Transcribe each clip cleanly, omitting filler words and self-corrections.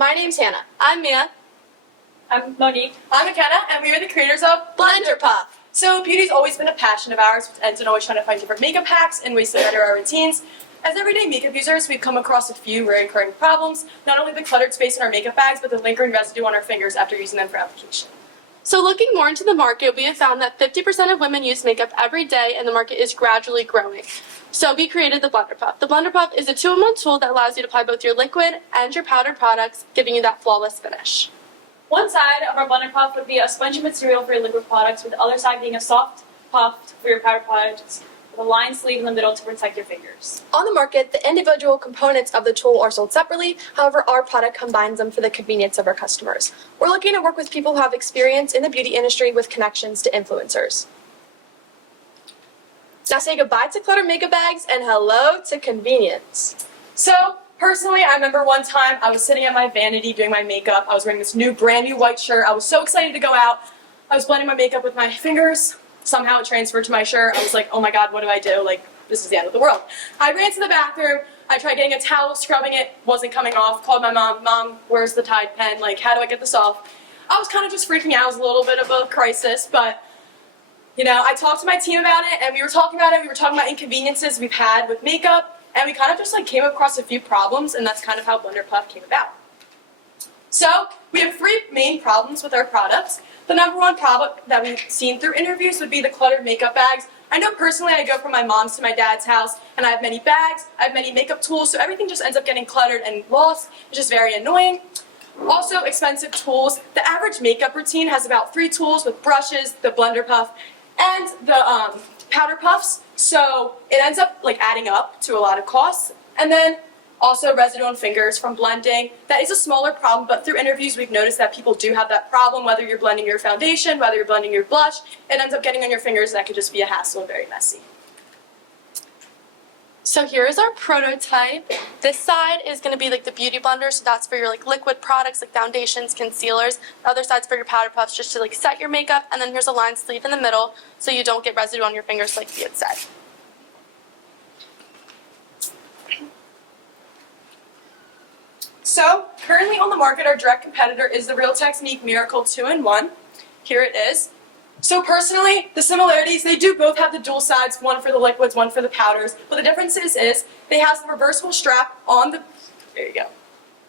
My name's Hannah. I'm Mia. I'm Monique. I'm McKenna, and we are the creators of Blender Puff. So beauty's always been a passion of ours, and in always trying to find different makeup hacks and ways to better our routines. As everyday makeup users, we've come across a few recurring problems, not only the cluttered space in our makeup bags, but the lingering residue on our fingers after using them for application. So looking more into the market, we have found that 50% of women use makeup every day, and the market is gradually growing. So we created the Blender Puff. The Blender Puff is a 2-in-1 tool that allows you to apply both your liquid and your powdered products, giving you that flawless finish. One side of our blender puff would be a spongy material for your liquid products, with the other side being a soft puff for your powder products, with a lined sleeve in the middle to protect your fingers. On the market, the individual components of the tool are sold separately. However, our product combines them for the convenience of our customers. We're looking to work with people who have experience in the beauty industry with connections to influencers. Now say goodbye to cluttered makeup bags and hello to convenience. So, personally, I remember one time I was sitting at my vanity doing my makeup. I was wearing this brand new white shirt. I was so excited to go out. I was blending my makeup with my fingers. Somehow it transferred to my shirt. I was like, oh my god, what do I do? Like, this is the end of the world. I ran to the bathroom. I tried getting a towel, scrubbing it, wasn't coming off. Called my mom. Mom, where's the Tide pen? Like, how do I get this off? I was kind of just freaking out. It was a little bit of a crisis, but you know, I talked to my team about it, and we were talking about it. We were talking about inconveniences we've had with makeup, and we kind of just like came across a few problems, and that's kind of how Blender Puff came about. So we have 3 main problems with our products. The number one problem that we've seen through interviews would be the cluttered makeup bags. I know personally I go from my mom's to my dad's house, and I have many bags, I have many makeup tools, so everything just ends up getting cluttered and lost. It's just very annoying. Also, expensive tools. The average makeup routine has about 3 tools with brushes, the Blender Puff, and the powder puffs, so it ends up like adding up to a lot of costs. And then also residue on fingers from blending. That is a smaller problem, but through interviews we've noticed that people do have that problem, whether you're blending your foundation, whether you're blending your blush, it ends up getting on your fingers. That could just be a hassle and very messy. So here is our prototype. This side is going to be like the beauty blender, so that's for your like liquid products like foundations, concealers. The other side's for your powder puffs, just to like set your makeup. And then here's a lined sleeve in the middle, so you don't get residue on your fingers like we had said. So currently on the market, our direct competitor is the Real Technique Miracle 2-in-1. Here it is. So personally, the similarities, they do both have the dual sides, one for the liquids, one for the powders. But the difference is they have the reversible strap on the, there you go,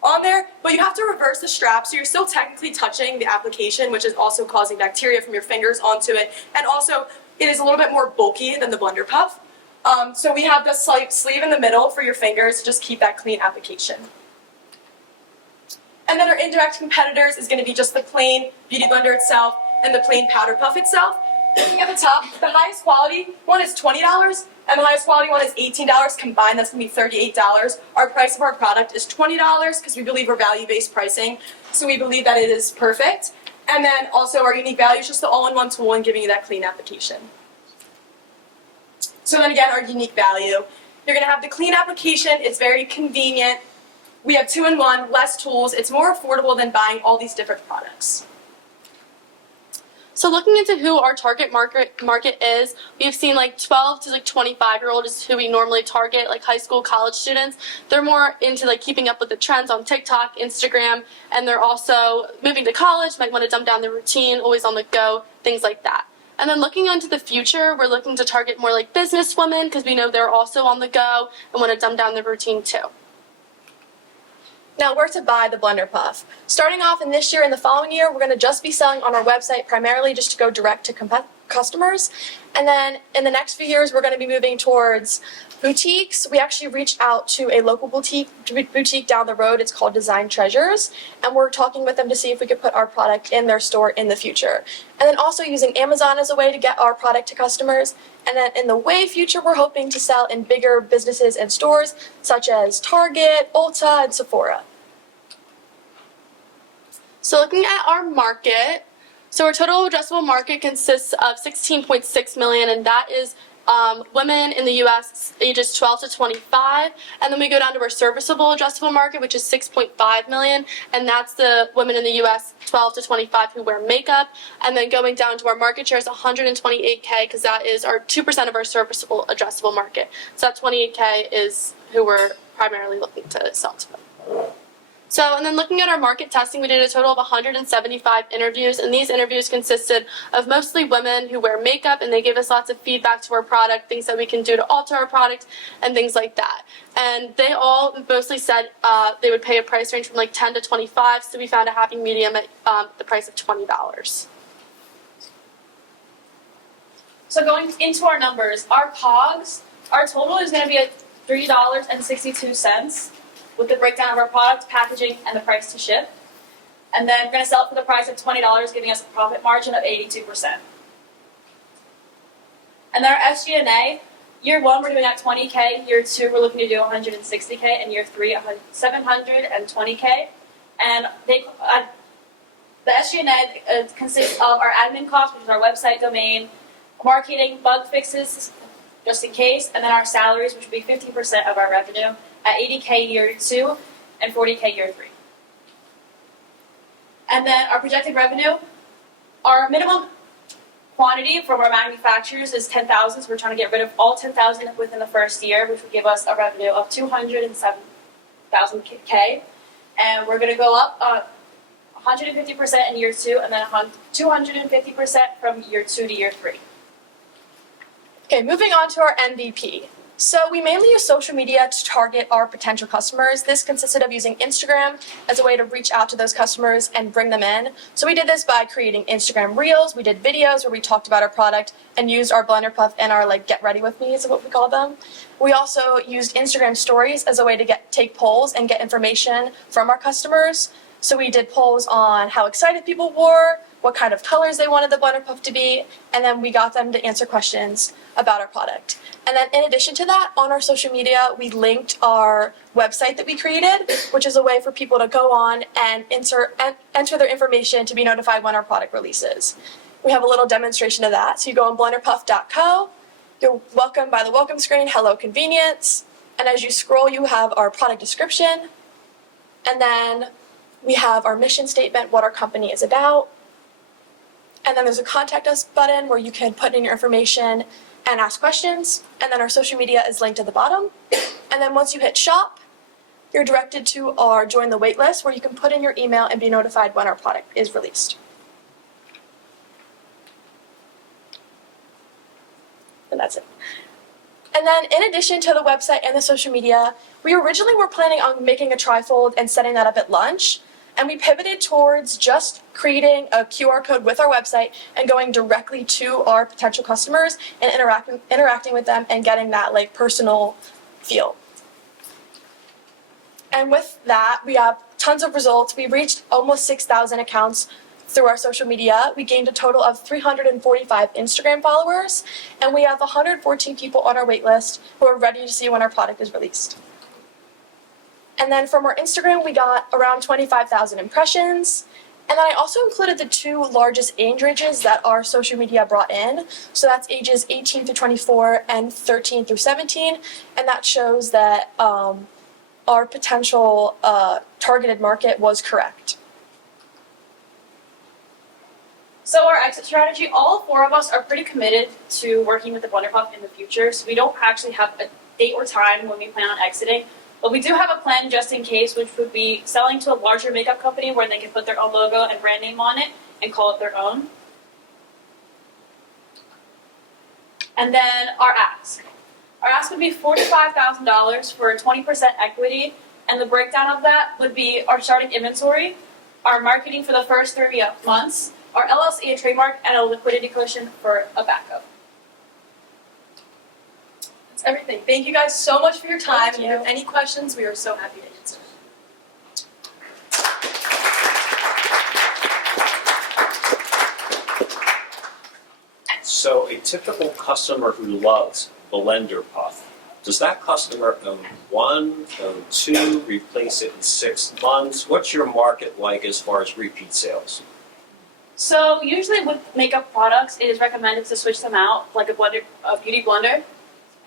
on there, but you have to reverse the strap, so you're still technically touching the application, which is also causing bacteria from your fingers onto it. And also, it is a little bit more bulky than the Blender Puff. So we have the sleeve in the middle for your fingers to just keep that clean application. And then our indirect competitors is going to be just the plain beauty blender itself and the plain powder puff itself. Looking at the top, the highest quality one is $20, and the highest quality one is $18. Combined, that's going to be $38. Our price of our product is $20 because we believe we're value-based pricing, so we believe that it is perfect. And then also our unique value is just the all-in-one tool and giving you that clean application. So then again, our unique value. You're going to have the clean application, it's very convenient. We have 2-in-1, less tools, it's more affordable than buying all these different products. So looking into who our target market is, we've seen like 12 to like 25-year-old is who we normally target, like high school, college students. They're more into like keeping up with the trends on TikTok, Instagram, and they're also moving to college, might want to dumb down their routine, always on the go, things like that. And then looking into the future, we're looking to target more like business women because we know they're also on the go and want to dumb down their routine too. Now, where to buy the Blender Puff? Starting off in this year and the following year, we're going to just be selling on our website primarily just to go direct to customers. And then in the next few years, we're going to be moving towards boutiques. We actually reached out to a local boutique down the road. It's called Design Treasures. And we're talking with them to see if we could put our product in their store in the future. And then also using Amazon as a way to get our product to customers. And then in the way future, we're hoping to sell in bigger businesses and stores such as Target, Ulta, and Sephora. So looking at our market, so our total addressable market consists of 16.6 million, and that is women in the U.S. ages 12 to 25. And then we go down to our serviceable addressable market, which is 6.5 million, and that's the women in the U.S. 12 to 25 who wear makeup. And then going down to our market share is 128K, because that is our 2% of our serviceable addressable market. So that 28K is who we're primarily looking to sell to. So, and then looking at our market testing, we did a total of 175 interviews, and these interviews consisted of mostly women who wear makeup, and they gave us lots of feedback to our product, things that we can do to alter our product, and things like that. And they all mostly said they would pay a price range from like 10 to 25, so we found a happy medium at the price of $20. So going into our numbers, our COGS, our total is going to be at $3.62 with the breakdown of our product, packaging, and the price to ship. And then we're going to sell it for the price of $20, giving us a profit margin of 82%. And then our SG&A, year 1 we're doing at $20K, year 2 we're looking to do $160K, and year 3 $720K. And the SG&A consists of our admin costs, which is our website domain, marketing, bug fixes, just in case, and then our salaries, which would be 50% of our revenue, at $80K year 2 and $40K year 3. And then our projected revenue, our minimum quantity from our manufacturers is 10,000, so we're trying to get rid of all 10,000 within the first year, which would give us a revenue of 207,000 K. And we're going to go up 150% in year 2, and then 250% from year 2 to year 3. Okay, moving on to our MVP. So we mainly use social media to target our potential customers. This consisted of using Instagram as a way to reach out to those customers and bring them in. So we did this by creating Instagram Reels. We did videos where we talked about our product and used our Blender Puff and our Get Ready With Me is what we call them. We also used Instagram Stories as a way to take polls and get information from our customers. So we did polls on how excited people were, what kind of colors they wanted the Blender Puff to be, and then we got them to answer questions about our product. And then in addition to that, on our social media, we linked our website that we created, which is a way for people to go on and enter their information to be notified when our product releases. We have a little demonstration of that. So you go on blenderpuff.co, you're welcomed by the welcome screen, hello convenience, and as you scroll, you have our product description, and then we have our mission statement, what our company is about, and then there's a contact us button where you can put in your information and ask questions, and then our social media is linked at the bottom. And then once you hit shop, you're directed to our join the waitlist where you can put in your email and be notified when our product is released. And that's it. And then in addition to the website and the social media, we originally were planning on making a trifold and setting that up at lunch. And we pivoted towards just creating a QR code with our website and going directly to our potential customers and interacting with them and getting that personal feel. And with that, we have tons of results. We reached almost 6,000 accounts through our social media. We gained a total of 345 Instagram followers, and we have 114 people on our wait list who are ready to see when our product is released. And then from our Instagram, we got around 25,000 impressions. And then I also included the 2 largest age ranges that our social media brought in. So that's ages 18 through 24 and 13 through 17. And that shows that our potential targeted market was correct. So our exit strategy, all 4 of us are pretty committed to working with the Blender Puff in the future. So we don't actually have a date or time when we plan on exiting. But we do have a plan just in case, which would be selling to a larger makeup company where they can put their own logo and brand name on it and call it their own. And then our ask. Our ask would be $45,000 for a 20% equity, and the breakdown of that would be our starting inventory, our marketing for the first 3 months, our LLC and trademark, and a liquidity cushion for a backup. Everything. Thank you guys so much for your time. Thank If you have any questions, we are so happy to answer. So a typical customer who loves Blender Puff, does that customer own 1, own 2, replace it in 6 months? What's your market like as far as repeat sales? So usually with makeup products, it is recommended to switch them out, like a beauty blender,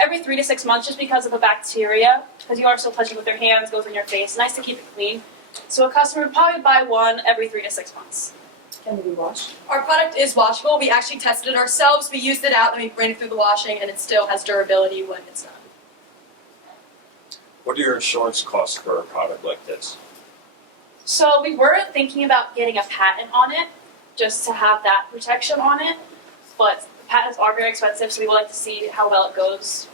every 3 to 6 months just because of the bacteria, because you are still touching with your hands, goes in your face. Nice to keep it clean. So a customer would probably buy one every 3 to 6 months. Can it be washed? Our product is washable. We actually tested it ourselves. We used it out, and we ran it through the washing, and it still has durability when it's done. What are your insurance costs for a product like this? So we were thinking about getting a patent on it, just to have that protection on it. But patents are very expensive, so we would like to see how well it goes.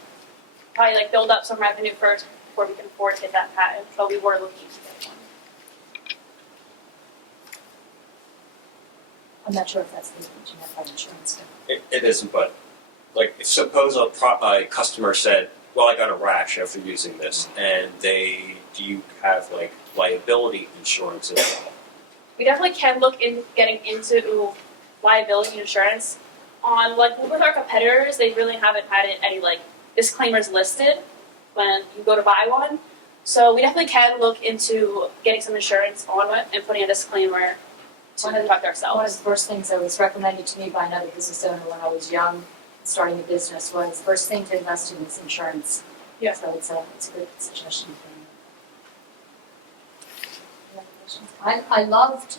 Probably like build up some revenue first before we can afford to get that patent. But we were looking to get one. I'm not sure if that's the genetic by insurance. It isn't, but like suppose a customer said, well, I got a rash after using this, and do you have like liability insurance as well? We definitely can look in getting into liability insurance. On like with our competitors, they really haven't had any like disclaimers listed when you go to buy one. So we definitely can look into getting some insurance on it and putting a disclaimer to protect One of ourselves. the first things that was recommended to me by another business owner when I was young, starting a business, was the first thing to invest in is insurance. Yeah. So it's a good suggestion for me. Any other questions? I loved,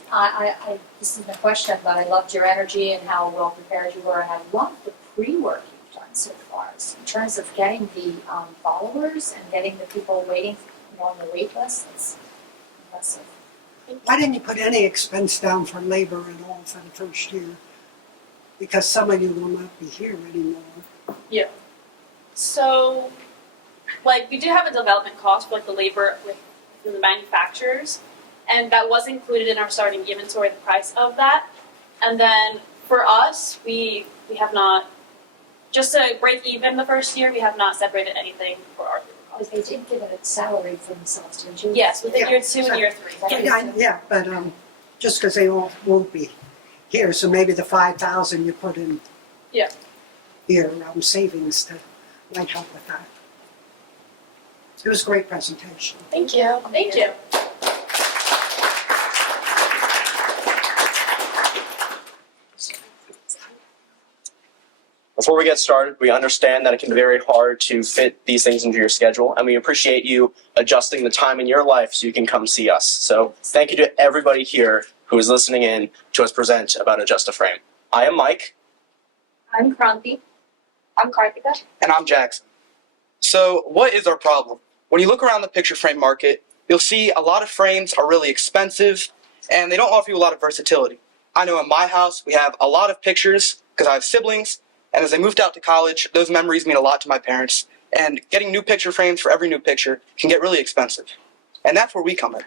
this isn't a question, but I loved your energy and how well prepared you were, and I loved the pre-work you've done so far. So in terms of getting the followers and getting the people waiting on the wait list, it's impressive. Why didn't you put any expense down for labor at all for the first year? Because some of you will not be here anymore. Yeah. So, like, we do have a development cost for like the labor with the manufacturers, and that was included in our starting inventory, the price of that. And then for us, we have not, just to break even the first year, we have not separated anything for our labor Because costs. they did give it a salary for themselves, didn't you? Yes, within Yeah, year 2 and year 3. Yeah, but just because they all won't be here, so maybe the 5,000 you put in Yeah. here, savings might help with that. It was a great presentation. Thank you. Thank you. Before we get started, we understand that it can be very hard to fit these things into your schedule, and we appreciate you adjusting the time in your life so you can come see us. So thank you to everybody here who is listening in to us present about Adjust a Frame. I am Mike. I'm Kranti. I'm Karthika. And I'm Jackson. So, what is our problem? When you look around the picture frame market, you'll see a lot of frames are really expensive and they don't offer you a lot of versatility. I know in my house we have a lot of pictures because I have siblings, and as I moved out to college, those memories mean a lot to my parents, and getting new picture frames for every new picture can get really expensive. And that's where we come in.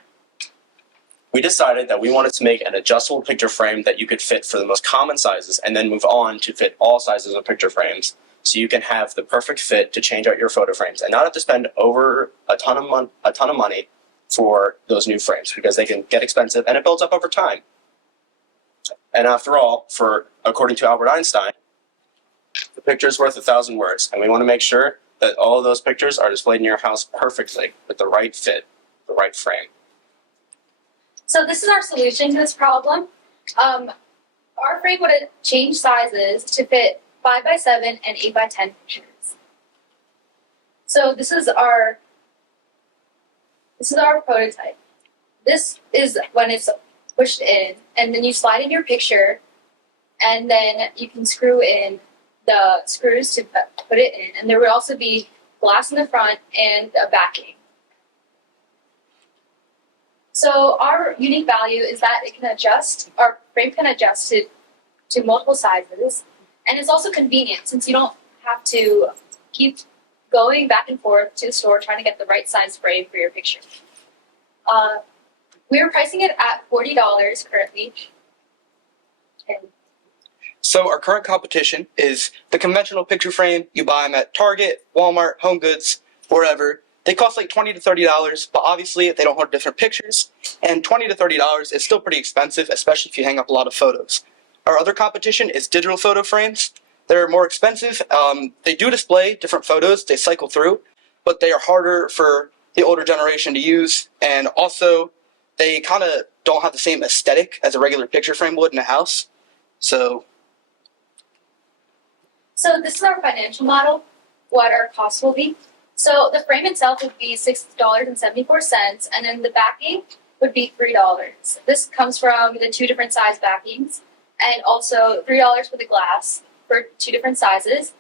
We decided that we wanted to make an adjustable picture frame that you could fit for the most common sizes and then move on to fit all sizes of picture frames so you can have the perfect fit to change out your photo frames and not have to spend over a ton of money for those new frames because they can get expensive and it builds up over time. And after all, according to Albert Einstein, the picture is worth 1,000 words, and we want to make sure that all of those pictures are displayed in your house perfectly with the right fit, the right frame. So this is our solution to this problem. Our frame would change sizes to fit 5x7 and 8x10 pictures. So this is our prototype. This is when it's pushed in, and then you slide in your picture, and then you can screw in the screws to put it in, and there would also be glass in the front and a backing. So our unique value is that our frame can adjust to multiple sizes, and it's also convenient since you don't have to keep going back and forth to the store trying to get the right size frame for your picture. We're pricing it at $40 currently. And So our current competition is the conventional picture frame. You buy them at Target, Walmart, Home Goods, wherever. They cost like $20 to $30, but obviously they don't hold different pictures. And $20 to $30 is still pretty expensive, especially if you hang up a lot of photos. Our other competition is digital photo frames. They're more expensive. They do display different photos. They cycle through, but they are harder for the older generation to use. And also, they kind of don't have the same aesthetic as a regular picture frame would in a house. So this is our financial model, what our cost will be. So the frame itself would be $6.74, and then the backing would be $3. This comes from the 2 different size backings, and also $3 for the glass for 2 different sizes.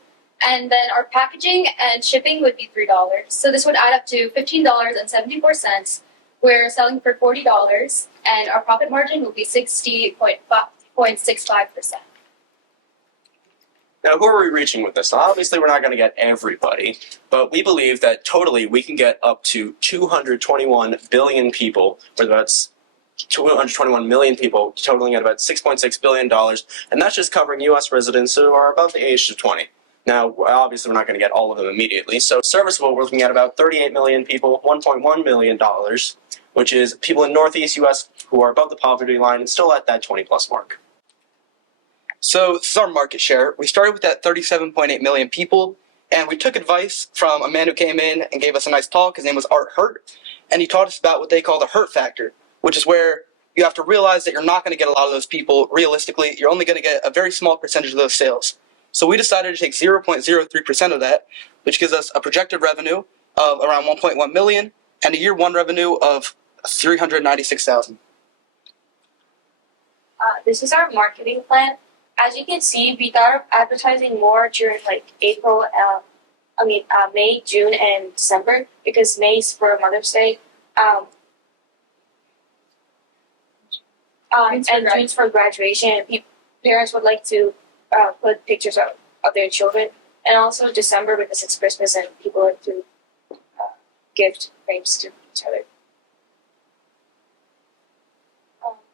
And then our packaging and shipping would be $3. So this would add up to $15.74 we're selling for $40, and our profit margin will be 60.65%. Now, who are we reaching with this? Obviously, we're not going to get everybody, but we believe that totally we can get up to 221 billion people, or that's 221 million people, totaling at about $6.6 billion, and that's just covering U.S. residents who are above the age of 20. Now, obviously, we're not going to get all of them immediately, so serviceable, we're looking at about 38 million people, $1.1 million, which is people in Northeast U.S. who are above the poverty line and still at that 20-plus mark. So this is our market share. We started with that 37.8 million people, and we took advice from a man who came in and gave us a nice talk. His name was Art Hurt, and he taught us about what they call the Hurt factor, which is where you have to realize that you're not going to get a lot of those people. Realistically, you're only going to get a very small percentage of those sales. So we decided to take 0.03% of that, which gives us a projected revenue of around 1.1 million and a year one revenue of 396,000. This is our marketing plan. As you can see, we thought of advertising more during like May, June, and December, because May is for Mother's Day. And June's for graduation, and parents would like to put pictures of their children. And also December, because it's Christmas and people like to gift frames to each other.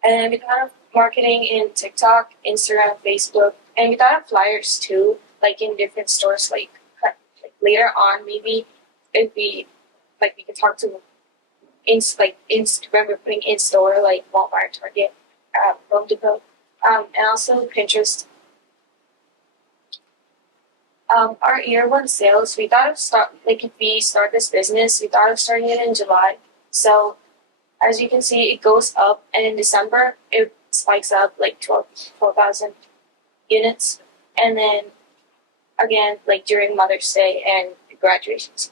And we thought of marketing in TikTok, Instagram, Facebook, and we thought of flyers too, like in different stores. Like later on, maybe if we could talk to when we're putting in store, like Walmart, Target, Home Depot, and also Pinterest. Our year one sales, we thought of if we start this business, we thought of starting it in July. So as you can see, it goes up, and in December it spikes up like 12,000 units, and then again like during Mother's Day and graduations.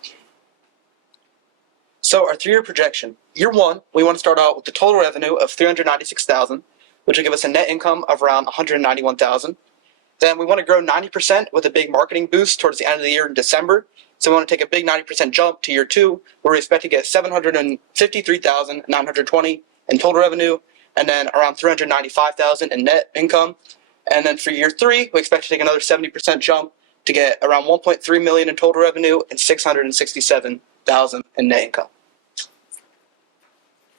So our 3-year projection. Year one, we want to start out with the total revenue of 396,000, which will give us a net income of around 191,000. Then we want to grow 90% with a big marketing boost towards the end of the year in December. So we want to take a big 90% jump to year two, where we expect to get 753,920 in total revenue, and then around 395,000 in net income. And then for year three, we expect to take another 70% jump to get around 1.3 million in total revenue and 667,000 in net income.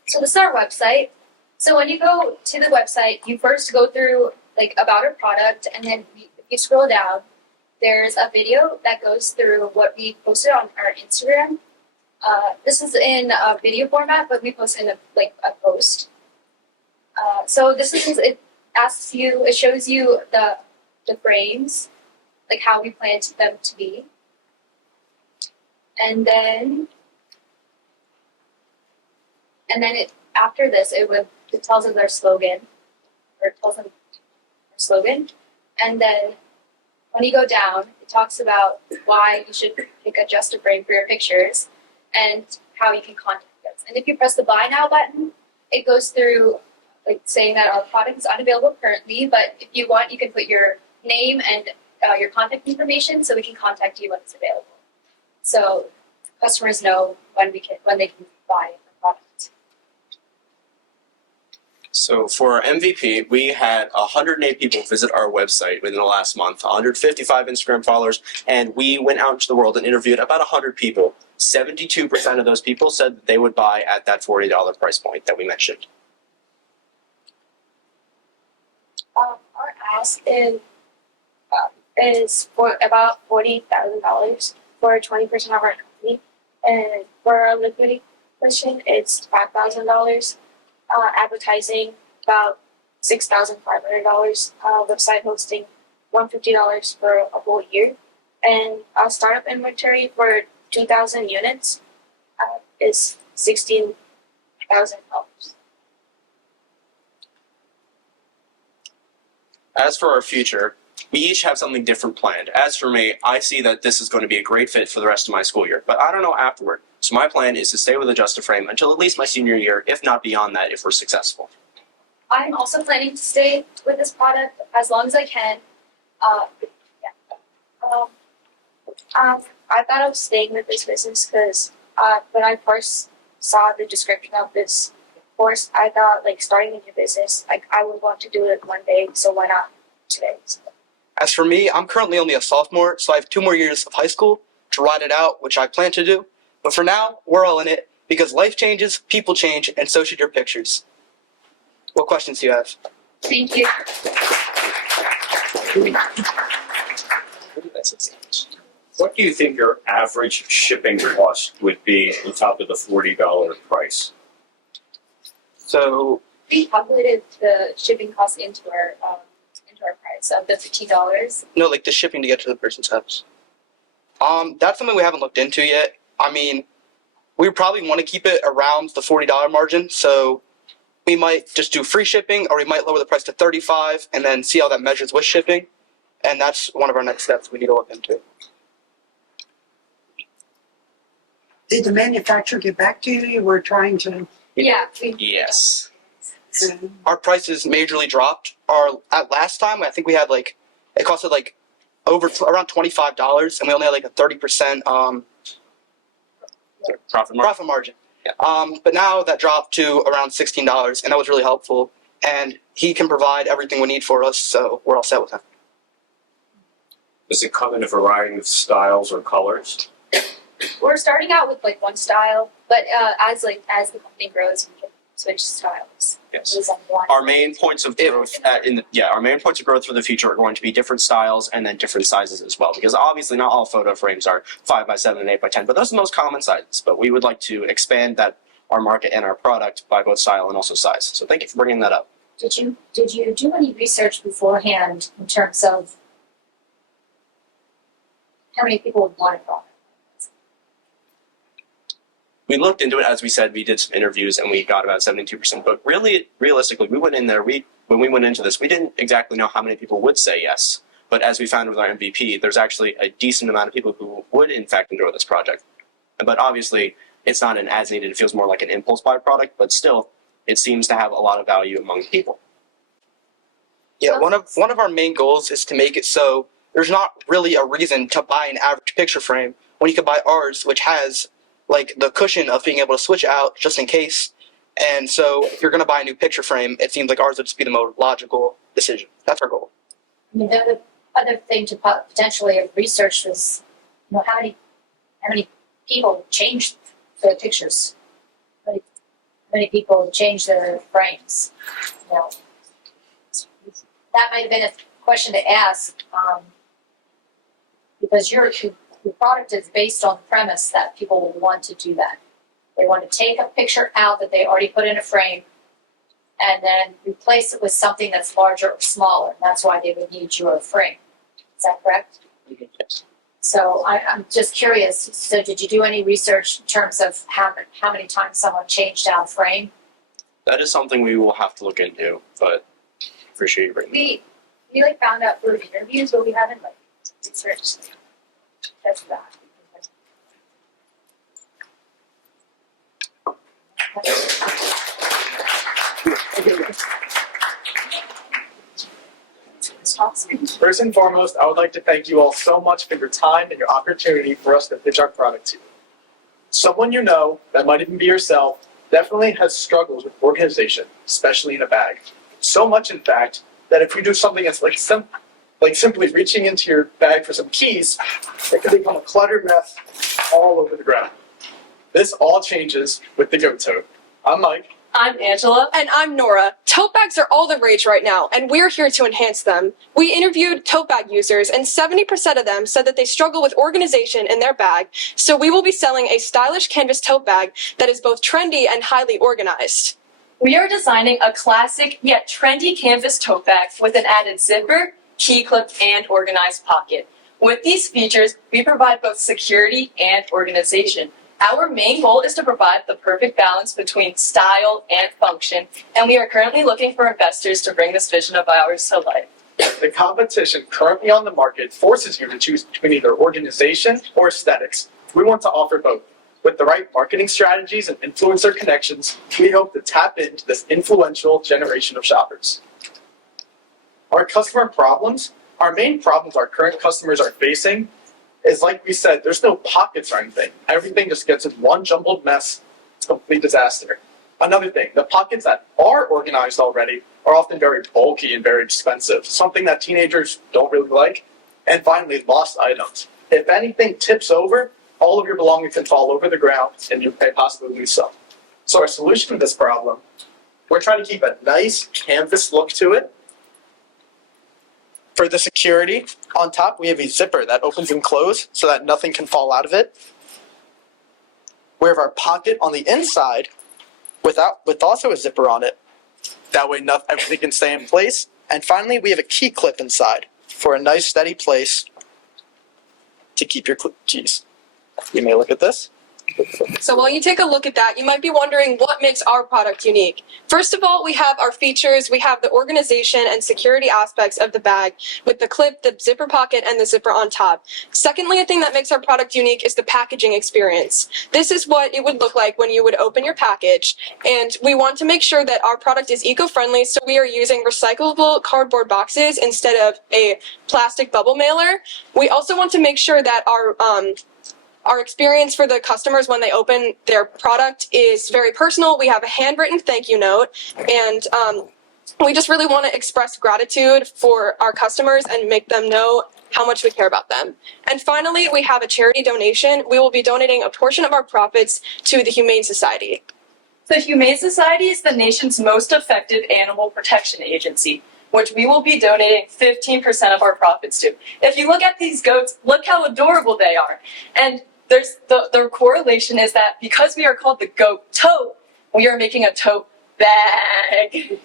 So this is our website. So when you go to the website, you first go through like about our product, and then if you scroll down, there's a video that goes through what we posted on our Instagram. This is in a video format, but we post in a post. So it shows you the frames, like how we planned them to be. And then after this, it tells us our slogan, and then when you go down, it talks about why you should pick a just a frame for your pictures and how you can contact us. And if you press the buy now button, it goes through like saying that our product is unavailable currently, but if you want, you can put your name and your contact information so we can contact you when it's available. So customers know when they can buy the product. So for our MVP, we had 108 people visit our website within the last month, 155 Instagram followers, and we went out into the world and interviewed about 100 people. 72% of those people said that they would buy at that $40 price point that we mentioned. Our ask is for about $40,000 for 20% of our company, and for our liquidity question, it's $5,000. Advertising about $6,500. Website hosting $150 for a whole year, and our startup inventory for 2,000 units is $16,000. As for our future, we each have something different planned. As for me, I see that this is going to be a great fit for the rest of my school year, but I don't know afterward. So my plan is to stay with Adjust-A-Frame until at least my senior year, if not beyond that, if we're successful. I'm also planning to stay with this product as long as I can. I thought of staying with this business because when I first saw the description of this course, I thought like starting a new business, like I would want to do it one day, so why not today? So, As for me, I'm currently only a sophomore, so I have 2 more years of high school to ride it out, which I plan to do. But for now, we're all in it because life changes, people change, and so should your pictures. What questions do you have? thank you. What do you think your average shipping cost would be on top of the $40 price? So, We calculated the shipping cost into our price of the $15. no, like the shipping to get to the person's house. That's something we haven't looked into yet. I mean, we probably want to keep it around the $40 margin, so we might just do free shipping, or we might lower the price to $35 and then see how that measures with shipping. And that's one of our next steps we need to look into. Did the manufacturer get back to you? You were trying to. Yeah. Yes. Our prices majorly dropped. At last time, I think we had like, it costed like around $25, and we only had like a 30% profit margin. Yeah. But now that dropped to around $16, and that was really helpful. And he can provide everything we need for us, so we're all set with him. Does it come in a variety of styles or colors? We're starting out with like one style, but as the company grows, we can switch styles. Yes. Use like one. Our main points of growth our main points of growth for the future are going to be different styles and then different sizes as well. Because obviously not all photo frames are 5x7 and 8x10, but those are the most common sizes. But we would like to expand our market and our product by both style and also size. So thank you for bringing that up. Did you do any research beforehand in terms of how many people would want it from? We looked into it, as we said, we did some interviews and we got about 72%. But really, realistically, we went in there, when we went into this, we didn't exactly know how many people would say yes. But as we found with our MVP, there's actually a decent amount of people who would in fact enjoy this project. But obviously, it's not an as needed, it feels more like an impulse buy product, but still, it seems to have a lot of value among people. Yeah, one of our main goals is to make it so there's not really a reason to buy an average picture frame when you could buy ours, which has like the cushion of being able to switch out just in case. And so if you're going to buy a new picture frame, it seems like ours would just be the most logical decision. That's our goal. I mean, the other thing to potentially have researched is, how many people change their pictures? How many people change their frames? That might have been a question to ask, because your product is based on the premise that people will want to do that. They want to take a picture out that they already put in a frame and then replace it with something that's larger or smaller. And that's why they would need your frame. Is that correct? Yes. So I'm just curious. So did you do any research in terms of how many times someone changed out a frame? That is something we will have to look into, but appreciate you bringing it up. We like found out through interviews, but we haven't like researched just that. First and foremost, I would like to thank you all so much for your time and your opportunity for us to pitch our product to you. Someone you know, that might even be yourself, definitely has struggles with organization, especially in a bag. So much, in fact, that if you do something as like simply reaching into your bag for some keys, it can become a cluttered mess all over the ground. This all changes with the Go Tote. I'm Mike. I'm Angela. And I'm Nora. Tote bags are all the rage right now, and we're here to enhance them. We interviewed tote bag users, and 70% of them said that they struggle with organization in their bag, so we will be selling a stylish canvas tote bag that is both trendy and highly organized. We are designing a classic yet trendy canvas tote bag with an added zipper, key clip, and organized pocket. With these features, we provide both security and organization. Our main goal is to provide the perfect balance between style and function, and we are currently looking for investors to bring this vision of ours to life. The competition currently on the market forces you to choose between either organization or aesthetics. We want to offer both. With the right marketing strategies and influencer connections, we hope to tap into this influential generation of shoppers. Our customer problems, our main problems our current customers are facing is, like we said, there's no pockets or anything. Everything just gets in one jumbled mess, It's a complete disaster. Another thing, the pockets that are organized already are often very bulky and very expensive, something that teenagers don't really like. And finally, lost items. If anything tips over, all of your belongings can fall over the ground and you may possibly lose some. So our solution to this problem, we're trying to keep a nice canvas look to it. For the security, on top we have a zipper that opens and closes so that nothing can fall out of it. We have our pocket on the inside with also a zipper on it. That way everything can stay in place. And finally, we have a key clip inside for a nice steady place to keep your keys. You may look at this. So while you take a look at that, you might be wondering what makes our product unique. First of all, we have our features. We have the organization and security aspects of the bag with the clip, the zipper pocket, and the zipper on top. Secondly, a thing that makes our product unique is the packaging experience. This is what it would look like when you would open your package. And we want to make sure that our product is eco-friendly, so we are using recyclable cardboard boxes instead of a plastic bubble mailer. We also want to make sure that our experience for the customers when they open their product is very personal. We have a handwritten thank you note, and we just really want to express gratitude for our customers and make them know how much we care about them. And finally, we have a charity donation. We will be donating a portion of our profits to the Humane Society. The Humane Society is the nation's most effective animal protection agency, which we will be donating 15% of our profits to. If you look at these goats, look how adorable they are. And there's the correlation is that because we are called the goat tote, we are making a tote bag.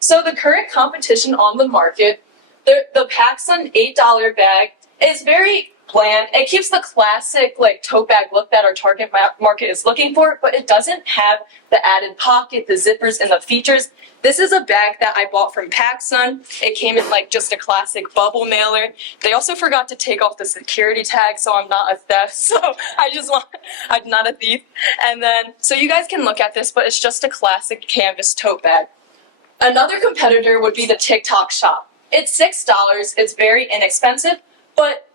So the current competition on the market, the PacSun $8 bag is very bland. It keeps the classic tote bag look that our target market is looking for, but it doesn't have the added pocket, the zippers, and the features. This is a bag that I bought from PacSun. It came in just a classic bubble mailer. They also forgot to take off the security tag, so I'm not a theft. So I'm not a thief. And then, so you guys can look at this, but it's just a classic canvas tote bag. Another competitor would be the TikTok shop. It's $6. It's very inexpensive, but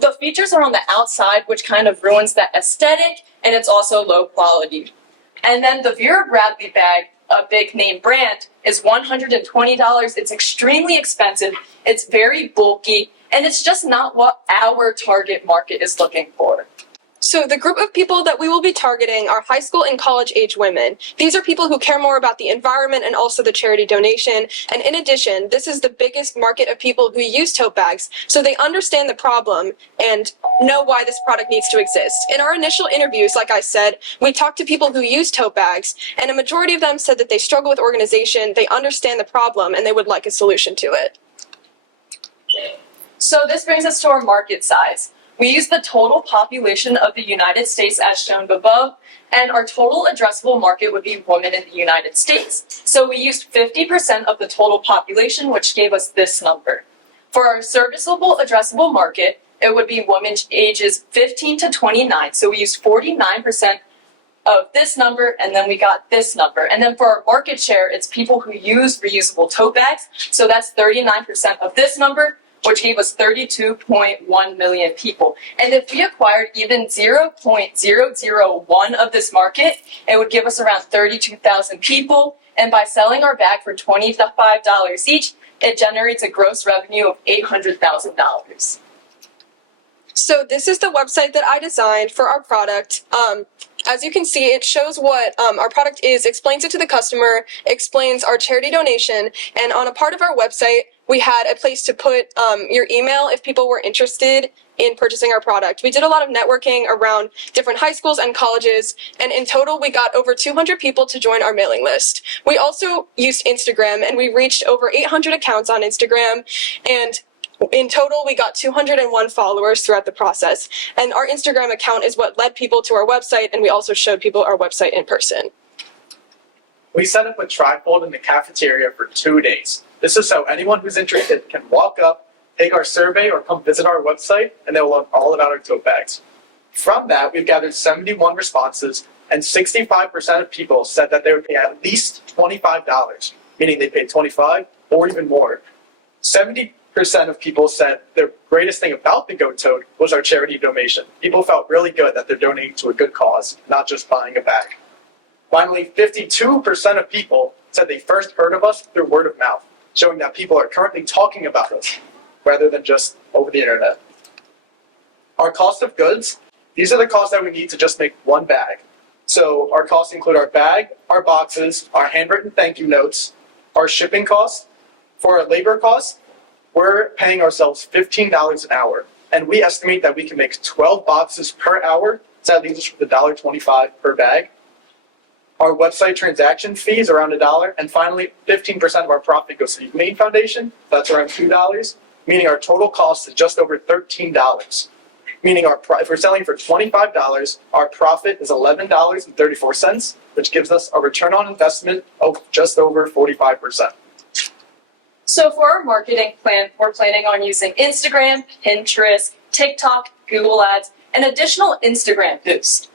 the features are on the outside, which kind of ruins that aesthetic, and it's also low quality. And then the Vera Bradley bag, a big name brand, is $120. It's extremely expensive, it's very bulky, and it's just not what our target market is looking for. So the group of people that we will be targeting are high school and college age women. These are people who care more about the environment and also the charity donation. And in addition, this is the biggest market of people who use tote bags, so they understand the problem and know why this product needs to exist. In our initial interviews, like I said, we talked to people who use tote bags, and a majority of them said that they struggle with organization, they understand the problem, and they would like a solution to it. So this brings us to our market size. We use the total population of the United States as shown above, and our total addressable market would be women in the United States. So we used 50% of the total population, which gave us this number. For our serviceable addressable market, it would be women ages 15 to 29. So we used 49% of this number, and then we got this number. And then for our market share, it's people who use reusable tote bags. So that's 39% of this number, which gave us 32.1 million people. And if we acquired even 0.001 of this market, it would give us around 32,000 people. And by selling our bag for $25 each, it generates a gross revenue of $800,000. So this is the website that I designed for our product. As you can see, it shows what our product is, explains it to the customer, explains our charity donation, and on a part of our website, we had a place to put your email if people were interested in purchasing our product. We did a lot of networking around different high schools and colleges, and in total, we got over 200 people to join our mailing list. We also used Instagram, and we reached over 800 accounts on Instagram, and in total, we got 201 followers throughout the process. And our Instagram account is what led people to our website, and we also showed people our website in person. We set up a trifold in the cafeteria for 2 days. This is so anyone who's interested can walk up, take our survey, or come visit our website, and they'll learn all about our tote bags. From that, we've gathered 71 responses, and 65% of people said that they would pay at least $25, meaning they paid $25 or even more. 70% of people said the greatest thing about the Goat Tote was our charity donation. People felt really good that they're donating to a good cause, not just buying a bag. Finally, 52% of people said they first heard of us through word of mouth, showing that people are currently talking about us rather than just over the internet. Our cost of goods, these are the costs that we need to just make one bag. So our costs include our bag, our boxes, our handwritten thank you notes, our shipping costs. For our labor costs, we're paying ourselves $15 an hour, and we estimate that we can make 12 boxes per hour, so that leaves us with $1.25 per bag. Our website transaction fee is around $1, and finally, 15% of our profit goes to the main foundation, that's around $2, meaning our total cost is just over $13. Meaning if we're selling for $25, our profit is $11.34, which gives us a return on investment of just over 45%. So for our marketing plan, we're planning on using Instagram, Pinterest, TikTok, Google Ads, and additional Instagram boost.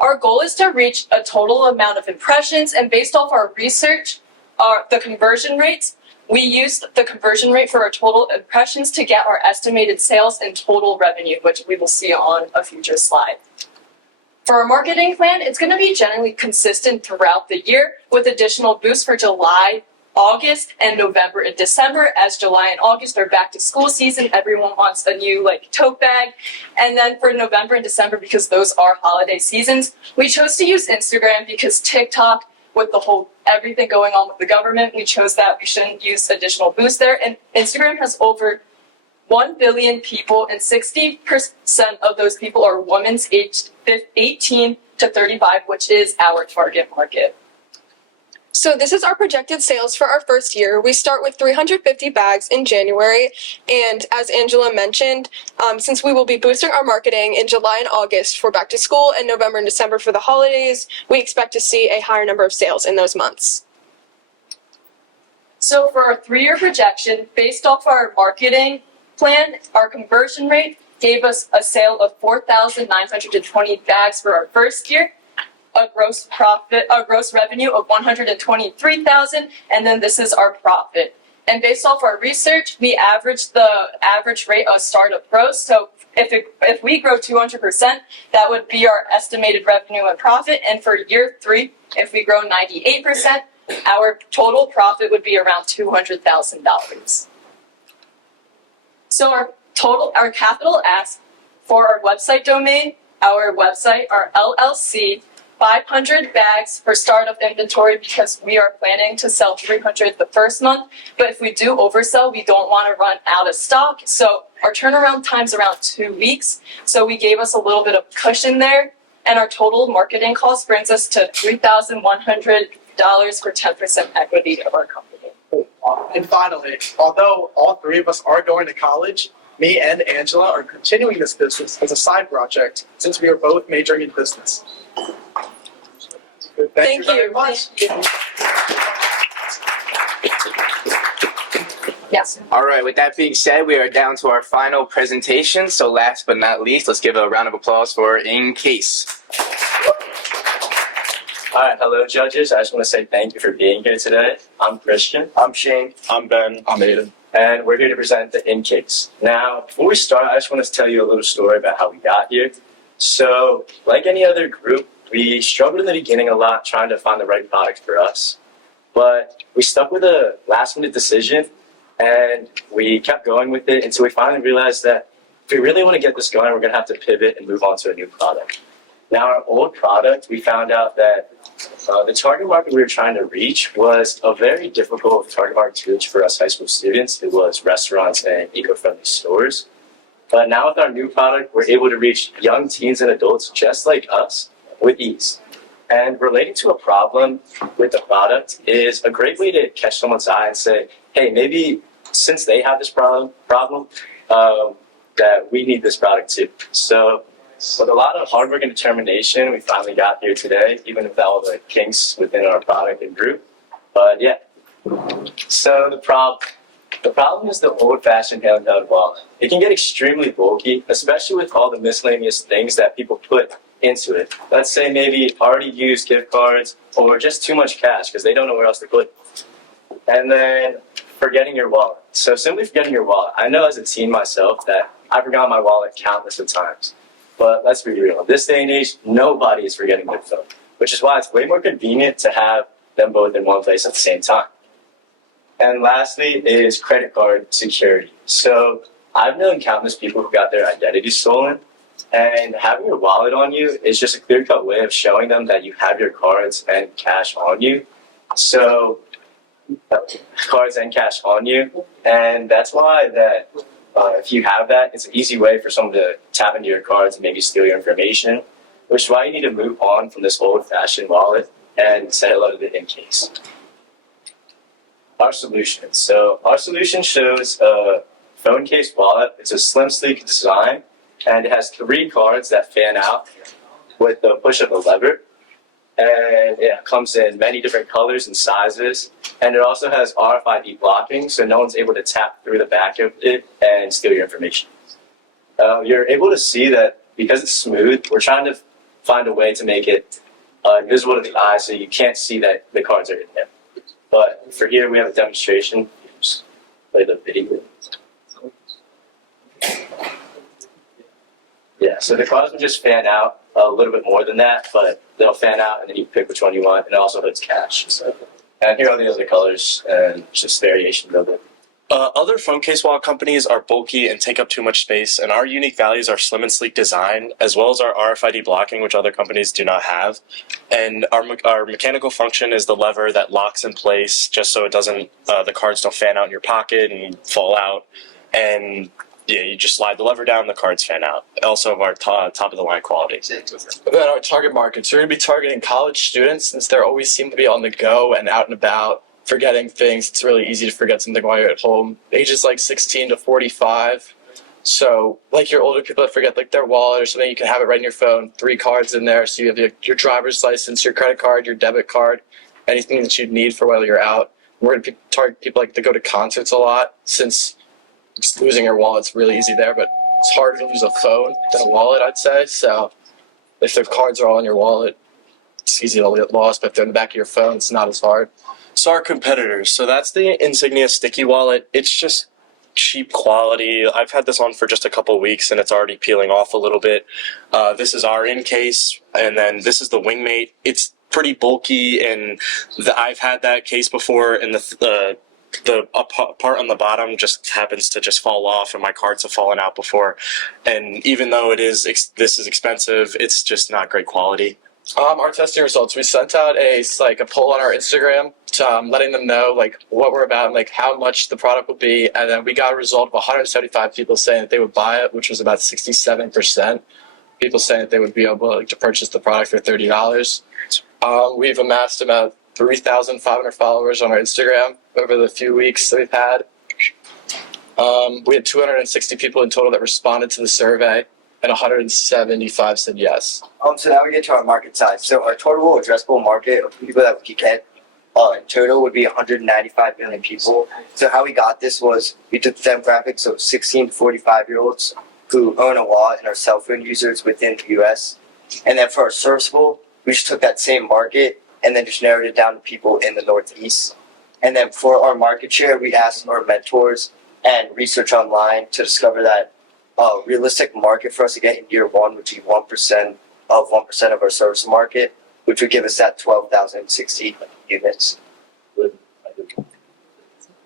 Our goal is to reach a total amount of impressions, and based off our research, the conversion rates, we used the conversion rate for our total impressions to get our estimated sales and total revenue, which we will see on a future slide. For our marketing plan, it's going to be generally consistent throughout the year with additional boosts for July, August, and November and December. As July and August are back to school season, everyone wants a new tote bag. And then for November and December, because those are holiday seasons, we chose to use Instagram because TikTok, with the whole everything going on with the government, we chose that we shouldn't use additional boost there. And Instagram has over 1 billion people, and 60% of those people are women aged 18 to 35, which is our target market. So this is our projected sales for our first year. We start with 350 bags in January, and as Angela mentioned, since we will be boosting our marketing in July and August for back to school and November and December for the holidays, we expect to see a higher number of sales in those months. So for our 3-year projection, based off our marketing plan, our conversion rate gave us a sale of 4,920 bags for our first year, a gross revenue of 123,000, and then this is our profit. And based off our research, we averaged the average rate of startup growth. So if we grow 200%, that would be our estimated revenue and profit. And for year 3, if we grow 98%, our total profit would be around $200,000. So our capital ask for our website domain, our website, our LLC, 500 bags for startup inventory because we are planning to sell 300 the first month. But if we do oversell, we don't want to run out of stock. So our turnaround time's around 2 weeks. So we gave us a little bit of cushion there. And our total marketing cost brings us to $3,100 for 10% equity of our company. And finally, although all 3 of us are going to college, me and Angela are continuing this business as a side project since we are both majoring in business. Thank you very much. Yes. All right, with that being said, we are down to our final presentation. So last but not least, let's give a round of applause for In Case. All right, hello judges. I just want to say thank you for being here today. I'm Christian. I'm Shane. I'm Ben. I'm Aiden. And we're here to present the In Case. Now, before we start, I just want to tell you a little story about how we got here. So, like any other group, we struggled in the beginning a lot trying to find the right product for us. But we stuck with a last-minute decision, and we kept going with it until we finally realized that if we really want to get this going, we're going to have to pivot and move on to a new product. Now, our old product, we found out that the target market we were trying to reach was a very difficult target market to reach for us high school students. It was restaurants and eco-friendly stores. But now with our new product, we're able to reach young teens and adults just like us with ease. And relating to a problem with the product is a great way to catch someone's eye and say, hey, maybe since they have this problem, that we need this product too. So with a lot of hard work and determination, we finally got here today, even with all the kinks within our product and group. But yeah, so the problem is the old-fashioned handheld wallet. It can get extremely bulky, especially with all the miscellaneous things that people put into it. Let's say maybe already used gift cards or just too much cash because they don't know where else to put it. And then forgetting your wallet. So simply forgetting your wallet. I know as a teen myself that I forgot my wallet countless of times. But let's be real. In this day and age, nobody is forgetting their phone, which is why it's way more convenient to have them both in one place at the same time. And lastly is credit card security. So I've known countless people who got their identity stolen, and having your wallet on you is just a clear-cut way of showing them that you have your cards and cash on you. So cards and cash on you, and that's why that if you have that, it's an easy way for someone to tap into your cards and maybe steal your information, which is why you need to move on from this old-fashioned wallet and say hello to the in-case. Our solution. So our solution shows a phone case wallet. It's a slim, sleek design, and it has 3 cards that fan out with the push of a lever. And it comes in many different colors and sizes. And it also has RFID blocking, so no one's able to tap through the back of it and steal your information. You're able to see that because it's smooth, we're trying to find a way to make it invisible to the eye so you can't see that the cards are in there. But for here, we have a demonstration. Just play the video. Yeah, so the cards will just fan out a little bit more than that, but they'll fan out and then you pick which one you want, and it also hoods cash. So, and here are the other colors and just variations of it. Other phone case wallet companies are bulky and take up too much space, and our unique values are slim and sleek design, as well as our RFID blocking, which other companies do not have. And our mechanical function is the lever that locks in place just so it doesn't, the cards don't fan out in your pocket and fall out. And yeah, you just slide the lever down, the cards fan out. Also, our top of the line quality. Then our target markets, we're going to be targeting college students since they always seem to be on the go and out and about, forgetting things. It's really easy to forget something while you're at home. Ages like 16 to 45. So like your older people that forget like their wallet or something, you can have it right in your phone. 3 cards in there. So you have your driver's license, your credit card, your debit card, anything that you'd need for while you're out. We're going to target people like to go to concerts a lot since just losing your wallet's really easy there, but it's harder to lose a phone than a wallet, I'd say. So if the cards are all in your wallet, it's easy to get lost, but if they're in the back of your phone, it's not as hard. So our competitors, so that's the Insignia Sticky Wallet. It's just cheap quality. I've had this on for just a couple weeks and it's already peeling off a little bit. This is our in case, and then this is the Wingmate. It's pretty bulky, and I've had that case before, and the part on the bottom just happens to just fall off, and my cards have fallen out before. And even though this is expensive, it's just not great quality. Our testing results, we sent out a poll on our Instagram to, letting them know like what we're about and like how much the product will be, and then we got a result of 175 people saying that they would buy it, which was about 67%. People saying that they would be able to purchase the product for $30. We've amassed about 3,500 followers on our Instagram over the few weeks that we've had. We had 260 people in total that responded to the survey, and 175 said yes. So now we get to our market size. So our total addressable market of people that we could get in total would be 195 million people. So how we got this was we took the demographics of 16 to 45-year-olds who own a wallet and are cell phone users within the U.S. And then for our serviceable, we just took that same market and then just narrowed it down to people in the Northeast. And then for our market share, we asked our mentors and research online to discover that realistic market for us to get in year one would be 1% of our service market, which would give us that 12,060 units.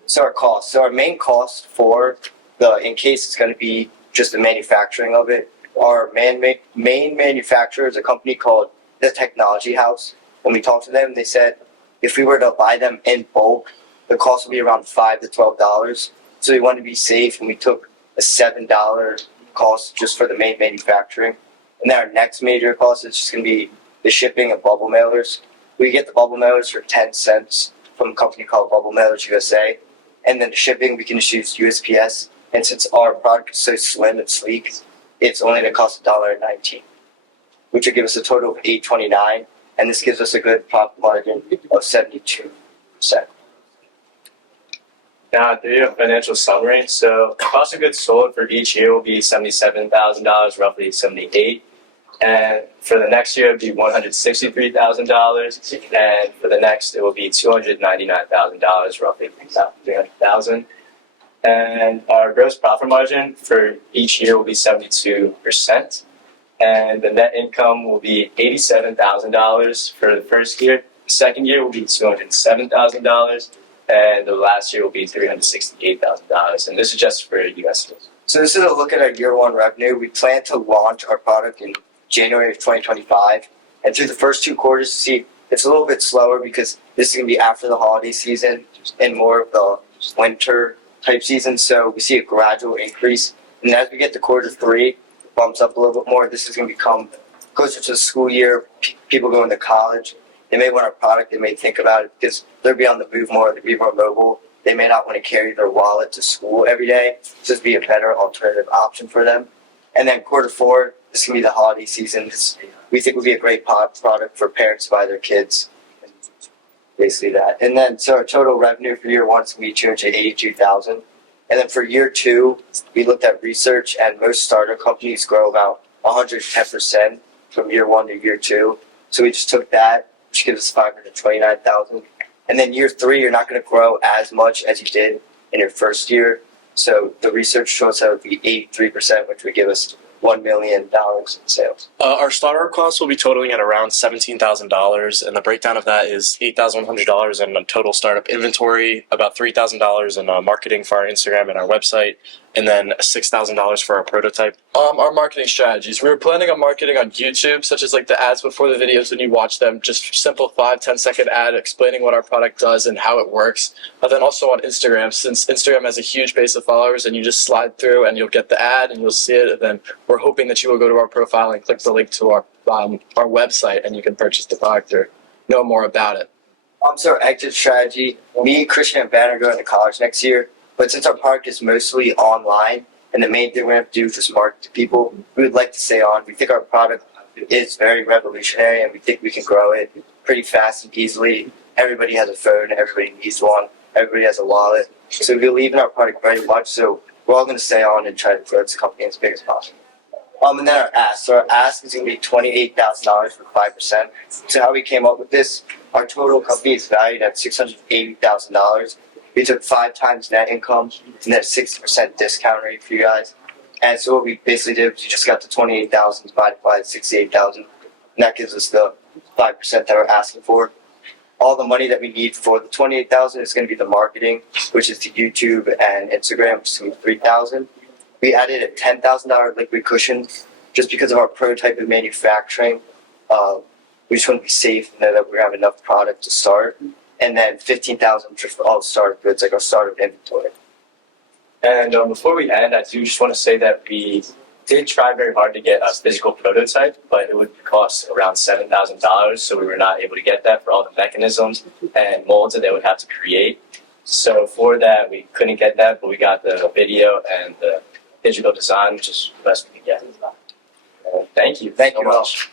So our cost. So our main cost for the in case is going to be just the manufacturing of it. Our main manufacturer is a company called the Technology House. When we talked to them, they said if we were to buy them in bulk, the cost would be around $5 to $12. So we wanted to be safe, and we took a $7 cost just for the main manufacturing. And then our next major cost is just going to be the shipping of bubble mailers. We get the bubble mailers for 10 cents from a company called Bubble Mailers USA. And then the shipping, we can just use USPS. And since our product is so slim and sleek, it's only going to cost $1.19, which would give us a total of $8.29. And this gives us a good profit margin of 72%. Now, to do a financial summary, so cost of goods sold for each year will be $77,000, roughly $78,000. And for the next year, it'd be $163,000, and for the next, it will be $299,000, roughly about $300,000. And our gross profit margin for each year will be 72%, and the net income will be $87,000 for the first year. The second year will be $207,000, and the last year will be $368,000. And this is just for U.S. So this is a look at our year one revenue. We plan to launch our product in January of 2025. And through the first 2 quarters, see, it's a little bit slower because this is going to be after the holiday season and more of the winter type season. So we see a gradual increase. And as we get to quarter 3, it bumps up a little bit more. This is going to become closer to the school year. People going to college, they may want our product. They may think about it because they'll be on the move more. They'll be more mobile. They may not want to carry their wallet to school every day. So this would be a better alternative option for them. And then quarter 4, this is going to be the holiday season. We think would be a great product for parents to buy their kids. Basically that. And then, so our total revenue for year 1 is going to be $282,000. And then for year 2, we looked at research, and most startup companies grow about 110% from year 1 to year 2. So we just took that, which gives us $529,000. And then year 3, you're not going to grow as much as you did in your first year. So the research shows that it would be 83%, which would give us $1 million in sales. Our startup costs will be totaling at around $17,000, and the breakdown of that is $8,100 in total startup inventory, about $3,000 in marketing for our Instagram and our website, and then $6,000 for our prototype. Our marketing strategies. We were planning on marketing on YouTube, such as like the ads before the videos when you watch them, just simple 5-10 second ad explaining what our product does and how it works. But then also on Instagram, since Instagram has a huge base of followers, and you just slide through and you'll get the ad and you'll see it, and then we're hoping that you will go to our profile and click the link to our website, and you can purchase the product or know more about it. So our exit strategy, me, Christian, and Ben are going to college next year. But since our product is mostly online, and the main thing we have to do is just market to people, we would like to stay on. We think our product is very revolutionary, and we think we can grow it pretty fast and easily. Everybody has a phone, everybody needs one, everybody has a wallet. So we believe in our product very much, so we're all going to stay on and try to grow this company as big as possible. And then our ask. So our ask is going to be $28,000 for 5%. So how we came up with this, our total company is valued at $680,000. We took 5 times net income and then a 60% discount rate for you guys. And so what we basically did was we just got the $28,000 divided by 68,000, and that gives us the 5% that we're asking for. All the money that we need for the $28,000 is going to be the marketing, which is the YouTube and Instagram, which is going to be $3,000. We added a $10,000 liquid cushion just because of our prototype and manufacturing. We just want to be safe and know that we have enough product to start. And then $15,000 just for all startup goods, like our startup inventory. And before we end, I do just want to say that we did try very hard to get a physical prototype, but it would cost around $7,000, so we were not able to get that for all the mechanisms and molds that they would have to create. So for that, we couldn't get that, but we got the video and the digital design, which is the best we could get. Thank you. Thank so you all. much.